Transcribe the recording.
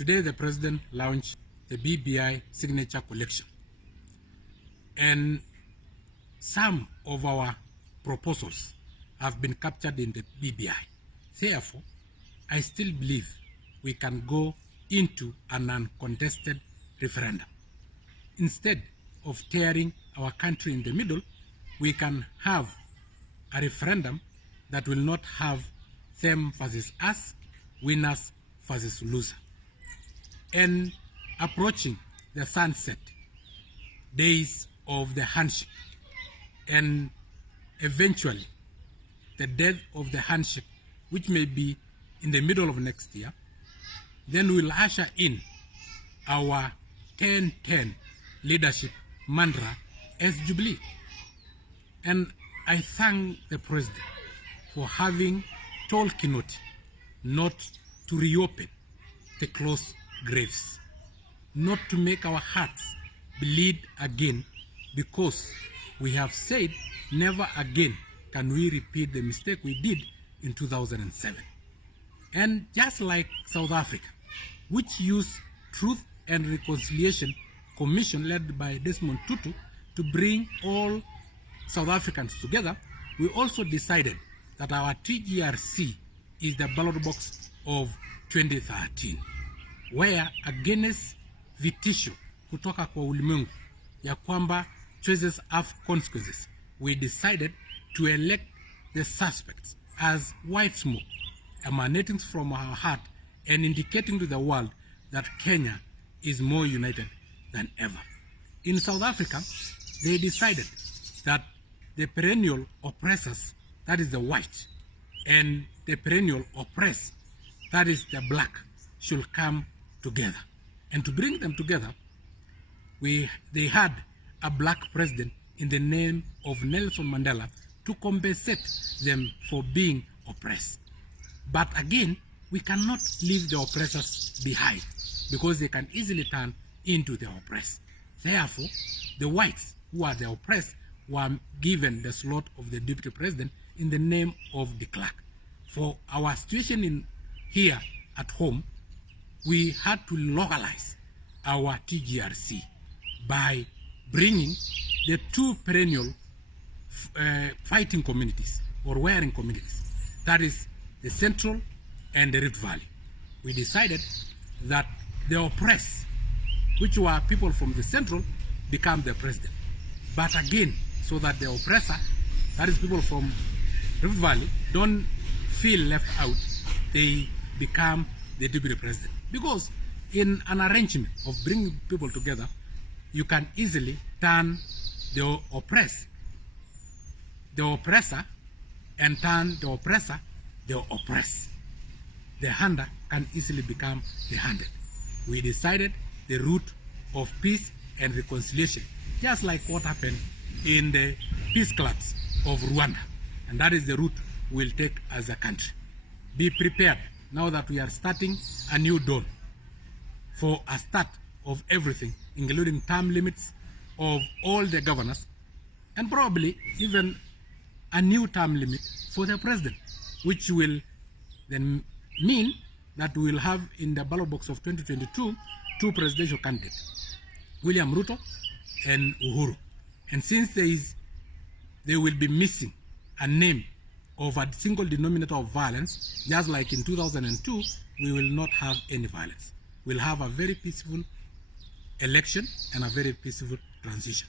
Today, the president launched the BBI signature collection. And some of our proposals have been captured in the BBI. Therefore, I still believe we can go into an uncontested referendum. Instead of tearing our country in the middle, we can have a referendum that will not have them versus us, winners versus loser. And approaching the sunset days of the handshake and eventually the death of the handshake, which may be in the middle of next year, then we'll usher in our 10-10 leadership mantra as Jubilee. And I thank the president for having told Kinoti not to reopen the closed graves, not to make our hearts bleed again, because we have said never again can we repeat the mistake we did in 2007. And just like South Africa, which used Truth and Reconciliation Commission led by Desmond Tutu to bring all South Africans together, we also decided that our TGRC is the ballot box of 2013, where against vitisho kutoka kwa ulimwengu ya kwamba choices have consequences, we decided to elect the suspects as white smoke emanating from our heart and indicating to the world that Kenya is more united than ever. In South Africa, they decided that the perennial oppressors, that is the white, and the perennial oppressed, that is the black, should come together. And to bring them together, they had a black president in the name of Nelson Mandela to compensate them for being oppressed. But again, we cannot leave the oppressors behind, because they can easily turn into the oppressed. Therefore, the whites who are the oppressed were given the slot of the deputy president in the name of the clerk. For our situation here at home, we had to localize our TGRC by bringing the two perennial fighting communities or wearing communities, that is the Central and the Rift Valley. We decided that the oppressed, which were people from the Central, become the president. But again, so that the oppressor, that is people from Rift Valley, don't feel left out, they become the deputy president. Because in an arrangement of bringing people together, you can easily turn the oppressor, and turn the oppressor, the oppressed. The hander can easily become the handed. We decided the route of peace and reconciliation, just like what happened in the peace clubs of Rwanda. And that is the route we'll take as a country. Be prepared now that we are starting a new dawn for a start of everything, including term limits of all the governors, and probably even a new term limit for the president, which will then mean that we will have in the ballot box of 2022 two presidential candidates, William Ruto and Uhuru. And since they will be missing a name of a single denominator of violence, just like in 2002, we will not have any violence. We'll have a very peaceful election and a very peaceful transition.